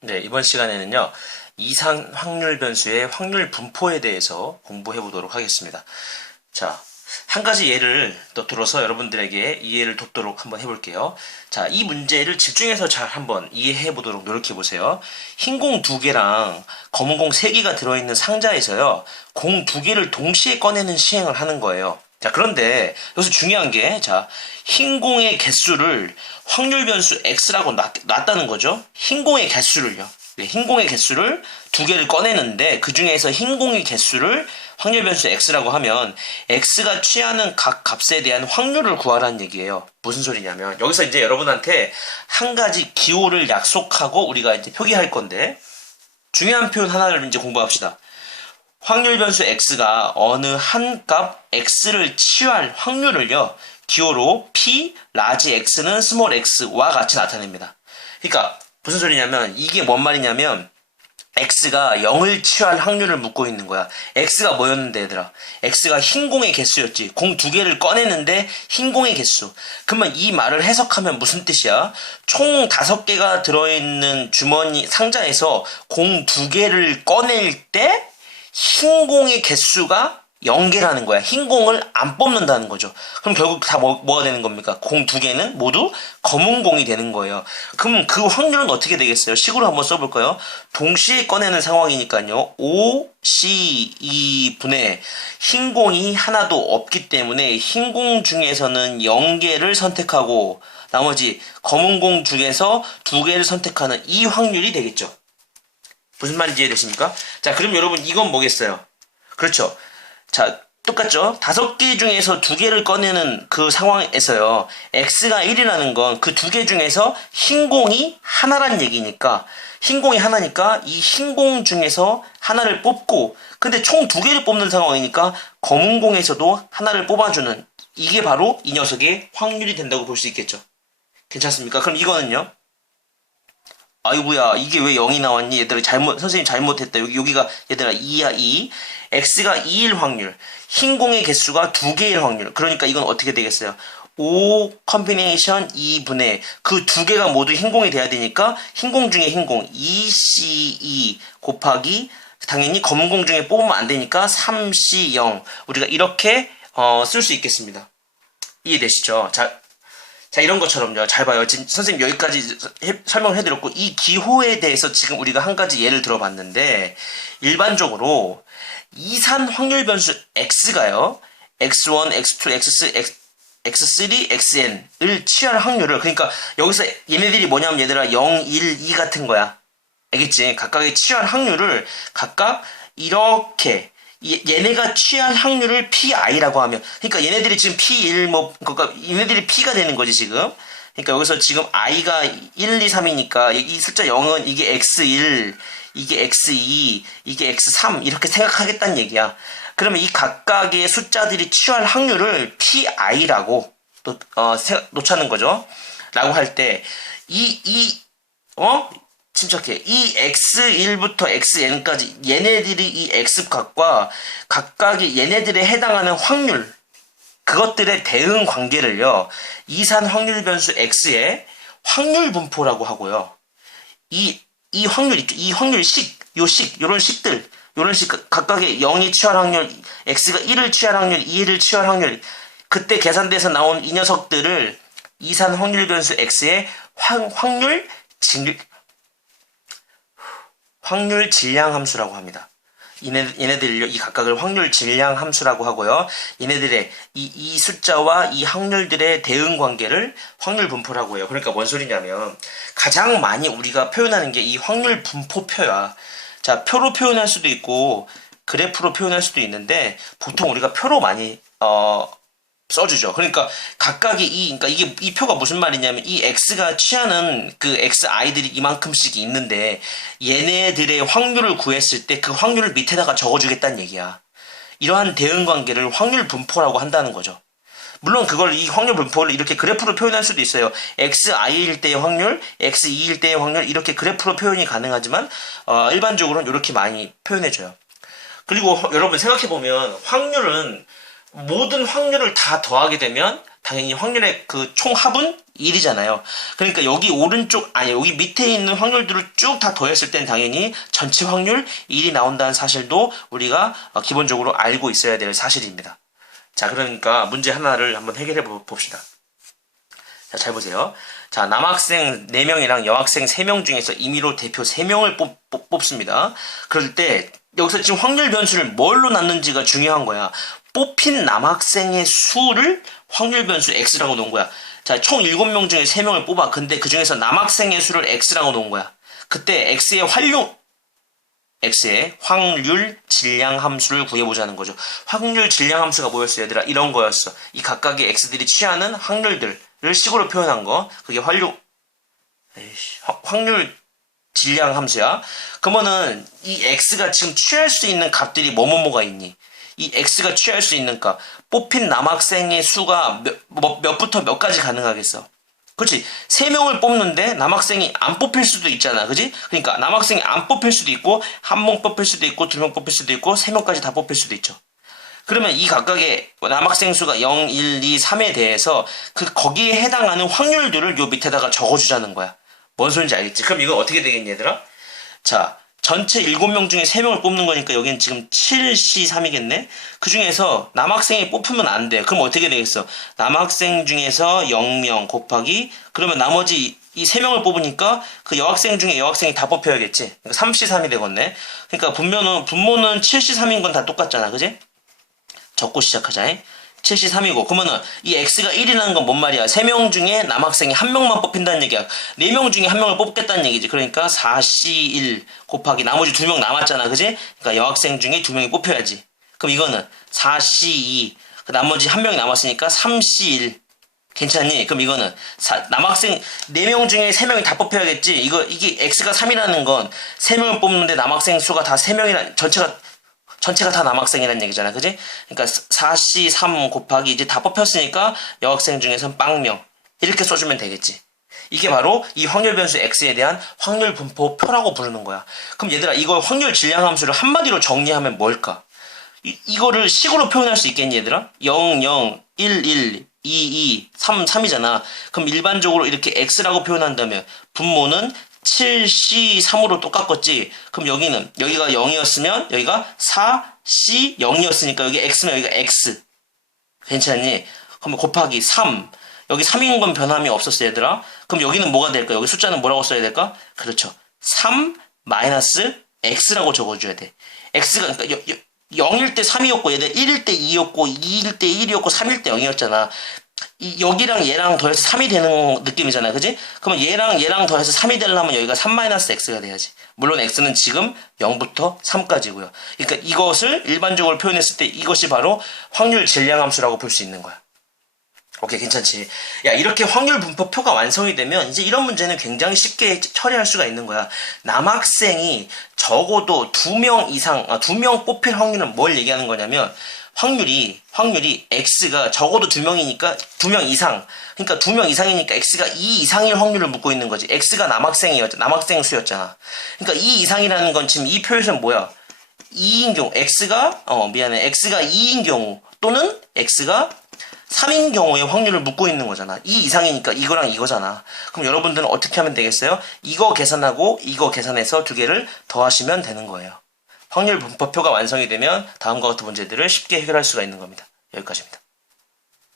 네, 이번 시간에는요, 이상 확률 변수의 확률 분포에 대해서 공부해 보도록 하겠습니다. 자, 한 가지 예를 또 들어서 여러분들에게 이해를 돕도록 한번 해볼게요. 자, 이 문제를 집중해서 잘 한번 이해해 보도록 노력해 보세요. 흰 공 두 개랑 검은 공 세 개가 들어있는 상자에서요, 공 두 개를 동시에 꺼내는 시행을 하는 거예요. 자, 그런데 여기서 중요한 게, 자, 흰 공의 개수를 확률 변수 x라고 놨, 놨다는 거죠. 흰 공의 개수를요. 네, 흰 공의 개수를 두 개를 꺼내는데 그 중에서 흰 공의 개수를 확률 변수 x라고 하면 x가 취하는 각 값에 대한 확률을 구하라는 얘기예요. 무슨 소리냐면 여기서 이제 여러분한테 한 가지 기호를 약속하고 우리가 이제 표기할 건데 중요한 표현 하나를 이제 공부합시다. 확률 변수 x가 어느 한 값 x를 취할 확률을요. 기호로 p 라지 x는 스몰 x와 같이 나타냅니다. 그러니까 무슨 소리냐면 이게 뭔 말이냐면 x가 0을 취할 확률을 묻고 있는 거야. x가 뭐였는데 얘들아? x가 흰 공의 개수였지. 공 두 개를 꺼내는데 흰 공의 개수. 그러면 이 말을 해석하면 무슨 뜻이야? 총 다섯 개가 들어있는 주머니 상자에서 공 두 개를 꺼낼 때 흰 공의 개수가 0개라는 거야. 흰 공을 안 뽑는다는 거죠. 그럼 결국 다 뭐, 뭐가 되는 겁니까? 공 두 개는 모두 검은 공이 되는 거예요. 그럼 그 확률은 어떻게 되겠어요? 식으로 한번 써볼까요? 동시에 꺼내는 상황이니까요. 5, C, 2분의 흰 공이 하나도 없기 때문에 흰 공 중에서는 0개를 선택하고 나머지 검은 공 중에서 두 개를 선택하는 이 확률이 되겠죠. 무슨 말인지 이해되십니까? 자, 그럼 여러분 이건 뭐겠어요? 그렇죠. 자, 똑같죠? 다섯 개 중에서 두 개를 꺼내는 그 상황에서요. x가 1이라는 건 그 두 개 중에서 흰 공이 하나란 얘기니까 흰 공이 하나니까 이 흰 공 중에서 하나를 뽑고 근데 총 두 개를 뽑는 상황이니까 검은 공에서도 하나를 뽑아주는 이게 바로 이 녀석의 확률이 된다고 볼 수 있겠죠. 괜찮습니까? 그럼 이거는요. 아이고야 이게 왜 0이 나왔니? 얘들아 잘못 선생님 잘못했다. 여기 여기가 얘들아 2야 2 x가 2일 확률 흰 공의 개수가 2개일 확률. 그러니까 이건 어떻게 되겠어요? 5 컴비네이션 2분의 그 두 개가 모두 흰 공이 돼야 되니까 흰 공 중에 흰공 2C2 곱하기 당연히 검은 공 중에 뽑으면 안 되니까 3C0 우리가 이렇게 어, 쓸 수 있겠습니다. 이해되시죠? 자, 자, 이런 것처럼요. 잘 봐요. 지금 선생님 여기까지 해- 설명을 해드렸고, 이 기호에 대해서 지금 우리가 한 가지 예를 들어봤는데, 일반적으로 이산 확률 변수 x가요, x1, x2, x3, x, x3, xn을 취할 확률을, 그러니까 여기서 얘네들이 뭐냐면 얘들아 0, 1, 2 같은 거야. 알겠지? 각각의 취할 확률을 각각 이렇게 얘- 얘네가 취할 확률을 PI라고 하면 그러니까 얘네들이 지금 P1 뭐 그러니까 얘네들이 P가 되는 거지 지금. 그러니까 여기서 지금 I가 1, 2, 3이니까 이 숫자 0은 이게 X1 이게 X2 이게 X3 이렇게 생각하겠다는 얘기야. 그러면 이 각각의 숫자들이 취할 확률을 PI라고 또, 어, 세- 놓자는 거죠. 라고 할 때 이, 이, 어? 침착해. 이 x1부터 xn까지 얘네들이 이 x값과 각각의 얘네들에 해당하는 확률 그것들의 대응 관계를요. 이산 확률 변수 x의 확률 분포라고 하고요. 이, 이 확률 있죠. 이 확률식, 요 식, 요런 식들, 요런 식, 각각의 0이 취할 확률, x가 1을 취할 확률, 2를 취할 확률, 그때 계산돼서 나온 이 녀석들을 이산 확률 변수 x의 확, 확률 질, 확률 질량 함수라고 합니다. 얘네, 얘네들, 이 각각을 확률 질량 함수라고 하고요. 얘네들의 이, 이 숫자와 이 확률들의 대응 관계를 확률 분포라고 해요. 그러니까 뭔 소리냐면 가장 많이 우리가 표현하는 게 이 확률 분포표야. 자, 표로 표현할 수도 있고 그래프로 표현할 수도 있는데 보통 우리가 표로 많이 어, 써주죠. 그러니까 각각의 이, 그러니까 이게 이 표가 무슨 말이냐면 이 x가 취하는 그 x i들이 이만큼씩 있는데 얘네들의 확률을 구했을 때 그 확률을 밑에다가 적어주겠다는 얘기야. 이러한 대응 관계를 확률 분포라고 한다는 거죠. 물론 그걸 이 확률 분포를 이렇게 그래프로 표현할 수도 있어요. xi일 때의 확률, x2일 때의 확률 이렇게 그래프로 표현이 가능하지만 어, 일반적으로는 이렇게 많이 표현해줘요. 그리고 허- 여러분 생각해 보면 확률은 모든 확률을 다 더하게 되면 당연히 확률의 그 총합은 1이잖아요. 그러니까 여기 오른쪽 아니 여기 밑에 있는 확률들을 쭉 다 더했을 땐 당연히 전체 확률 1이 나온다는 사실도 우리가 어, 기본적으로 알고 있어야 될 사실입니다. 자, 그러니까 문제 하나를 한번 해결해 보- 봅시다. 자, 잘 보세요. 자, 남학생 4명이랑 여학생 3명 중에서 임의로 대표 3명을 뽑, 뽑, 습니다 그럴 때 여기서 지금 확률 변수를 뭘로 낳는지가 중요한 거야. 뽑힌 남학생의 수를 확률 변수 x라고 놓은 거야. 자, 총 7명 중에 3명을 뽑아. 근데 그 중에서 남학생의 수를 x라고 놓은 거야. 그때 x의 활용 x의 확률 질량 함수를 구해보자는 거죠. 확률 질량 함수가 뭐였어, 얘들아? 이런 거였어. 이 각각의 x들이 취하는 확률들을 식으로 표현한 거. 그게 활용, 에이씨, 확- 확률 질량 함수야. 그러면은 이 x가 지금 취할 수 있는 값들이 뭐뭐뭐가 있니? 이 x가 취할 수 있는 값. 뽑힌 남학생의 수가 몇, 뭐- 몇부터 몇까지 가능하겠어? 그렇지. 세 명을 뽑는데 남학생이 안 뽑힐 수도 있잖아. 그지? 그러니까 남학생이 안 뽑힐 수도 있고 한 명 뽑힐 수도 있고 두 명 뽑힐 수도 있고 세 명까지 다 뽑힐 수도 있죠. 그러면 이 각각의 남학생 수가 0, 1, 2, 3에 대해서 그 거기에 해당하는 확률들을 요 밑에다가 적어주자는 거야. 뭔 소린지 알겠지? 그럼 이거 어떻게 되겠니 얘들아? 자, 전체 7명 중에 3명을 뽑는 거니까 여기는 지금 7C3이겠네? 그 중에서 남학생이 뽑히면 안 돼. 그럼 어떻게 되겠어? 남학생 중에서 0명 곱하기, 그러면 나머지 이 3명을 뽑으니까 그 여학생 중에 여학생이 다 뽑혀야겠지? 그러니까 3C3이 되겠네? 그러니까 분모는, 분모는 7C3인 건 다 똑같잖아. 그지? 적고 시작하자. 73이고 그러면은 이 x가 1이라는 건 뭔 말이야? 3명 중에 남학생이 한 명만 뽑힌다는 얘기야. 4명 중에 한 명을 뽑겠다는 얘기지. 그러니까 4c1 곱하기 나머지 2명 남았잖아. 그지? 그러니까 여학생 중에 2명이 뽑혀야지. 그럼 이거는 4c2 그 나머지 한 명이 남았으니까 3c1 괜찮니? 그럼 이거는 사- 남학생 4명 중에 3명이 다 뽑혀야겠지. 이거 이게 x가 3이라는 건 3명을 뽑는데 남학생 수가 다 3명이라 전체가 전체가 다 남학생이라는 얘기잖아. 그지? 그러니까 4C 3 곱하기 이제 다 뽑혔으니까 여학생 중에선 빵명. 이렇게 써주면 되겠지. 이게 바로 이 확률 변수 x에 대한 확률 분포표라고 부르는 거야. 그럼 얘들아 이걸 확률 질량 함수를 한마디로 정리하면 뭘까? 이, 이거를 식으로 표현할 수 있겠니 얘들아? 0, 0, 1, 1, 2, 2, 3, 3이잖아. 그럼 일반적으로 이렇게 x라고 표현한다면 분모는 7C3으로 똑같겠지. 그럼 여기는 여기가 0이었으면 여기가 4C 0이었으니까 여기 x면 여기가 x. 괜찮니? 그럼 곱하기 3. 여기 3인 건 변함이 없었어 얘들아. 그럼 여기는 뭐가 될까? 여기 숫자는 뭐라고 써야 될까? 그렇죠. 3 마이너스 x라고 적어줘야 돼. x가 그러니까 여- 여- 0일 때 3이었고 얘들 1일 때 2였고 2일 때 1이었고 3일 때 0이었잖아. 이 여기랑 얘랑 더해서 3이 되는 느낌이잖아. 그지? 그러면 얘랑 얘랑 더해서 3이 되려면 여기가 3-x가 돼야지. 물론 x는 지금 0부터 3까지고요. 그러니까 이것을 일반적으로 표현했을 때 이것이 바로 확률 질량 함수라고 볼 수 있는 거야. 오케이, 괜찮지. 야, 이렇게 확률 분포표가 완성이 되면 이제 이런 문제는 굉장히 쉽게 처리할 수가 있는 거야. 남학생이 적어도 두 명 이상, 아, 두 명 뽑힐 확률은 뭘 얘기하는 거냐면 확률이, 확률이 x가 적어도 두 명이니까 두 명 이상. 그러니까 두 명 이상이니까 x가 2 이상일 확률을 묻고 있는 거지. x가 남학생이었, 남학생 수였잖아. 그러니까 2 이상이라는 건 지금 이 표에서는 뭐야? 2인 경우, x가, 어, 미안해. x가 2인 경우 또는 x가 3인 경우의 확률을 묻고 있는 거잖아. 2 이상이니까 이거랑 이거잖아. 그럼 여러분들은 어떻게 하면 되겠어요? 이거 계산하고 이거 계산해서 두 개를 더하시면 되는 거예요. 확률 분포표가 완성이 되면 다음과 같은 문제들을 쉽게 해결할 수가 있는 겁니다. 여기까지입니다.